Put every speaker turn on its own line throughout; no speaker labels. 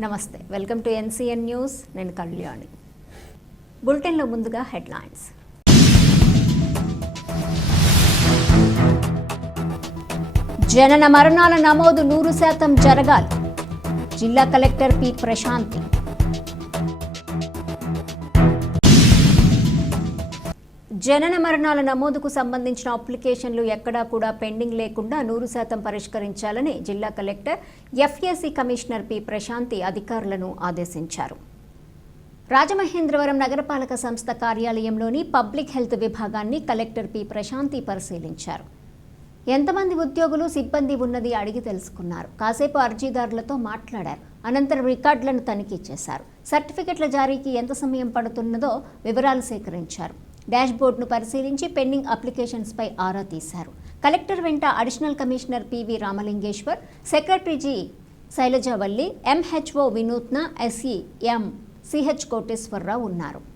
నమస్తే welcome to NCN news. నేను కళ్యాణి. బులెటిన్లో ముందుగా హెడ్లైన్స్. జనన మరణాల నమోదు నూరు శాతం జరగాలి. జిల్లా కలెక్టర్ పి. ప్రశాంతి. జనన మరణాల నమోదుకు సంబంధించిన అప్లికేషన్లు ఎక్కడా కూడా పెండింగ్ లేకుండా నూరు శాతం పరిష్కరించాలని జిల్లా collector FAC commissioner P Prashanthi అధికారులను ఆదేశించారు. రాజమహేంద్రవరం నగరపాలక సంస్థ కార్యాలయంలోని పబ్లిక్ హెల్త్ విభాగాన్ని కలెక్టర్ పి ప్రశాంతి పరిశీలించారు. ఎంతమంది ఉద్యోగులు సిబ్బంది ఉన్నది అడిగి తెలుసుకున్నారు. కాసేపు అర్జీదారులతో మాట్లాడారు. అనంతరం రికార్డులను తనిఖీ చేశారు. సర్టిఫికెట్ల జారీకి ఎంత సమయం పడుతున్నదో వివరాలు సేకరించారు. బోర్డును పరిశీలించి పెండింగ్ అప్లికేషన్స్పై ఆరా తీశారు. కలెక్టర్ వెంట additional commissioner PV Ramalingeswar secretary G. Sailajavalli MHO Vinuthna SE M. CH Koteswararao ఉన్నారు.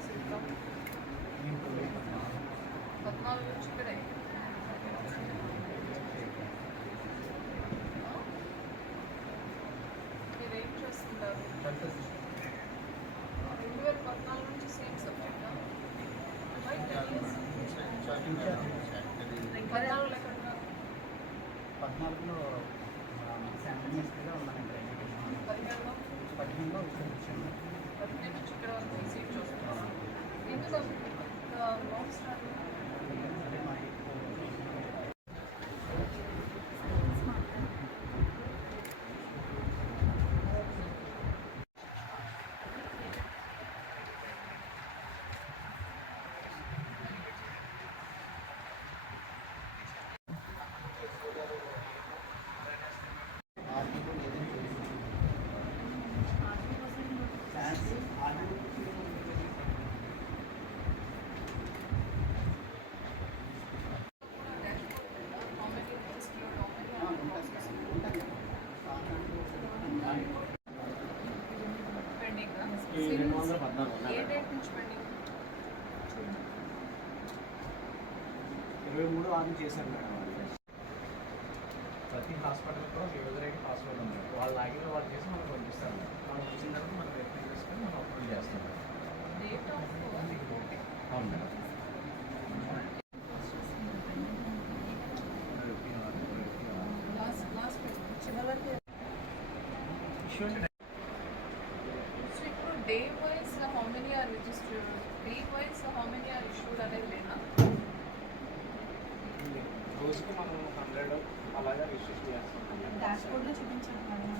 సీట్లో పద్నాలుగు నుంచి ఇక్కడే. మీరు ఏం చేస్తుంటారు రెండు వేల పద్నాలుగు నుంచి సేమ్ సబ్జెక్టా? పద్నాలుగు ఉన్నారు?
పద్నాలుగులో ఉన్నానండి. ఎడ్యుకేషన్
పదిహేడులో
పదిహేనులో Thanks, వందల పద్నాలుగు ఇరవై మూడు ఆరు చేశారు మేడం ప్రతి హాస్పిటల్తో యూజర్ పాస్వర్డ్ ఉంది వాళ్ళు లాగిన వాళ్ళు చేసి మనకు పంపిస్తారు. మనం వచ్చిన తర్వాత మనం వెరిఫై చేసుకొని మనం అప్రూవ్ చేస్తాం అవును మేడం.
లాస్ట్ లాస్ట్ చివరి వరకు.
ఇష్యూ అంటే
సో ఇప్పుడు డే ఆర్ ఇష్యూడ్ అనేది లేదా?
రోజుకి మనం హండ్రెడ్ అలాగా రిజిస్టర్ చేస్తాం.
డాష్బోర్డ్లో చూపించాను మేడం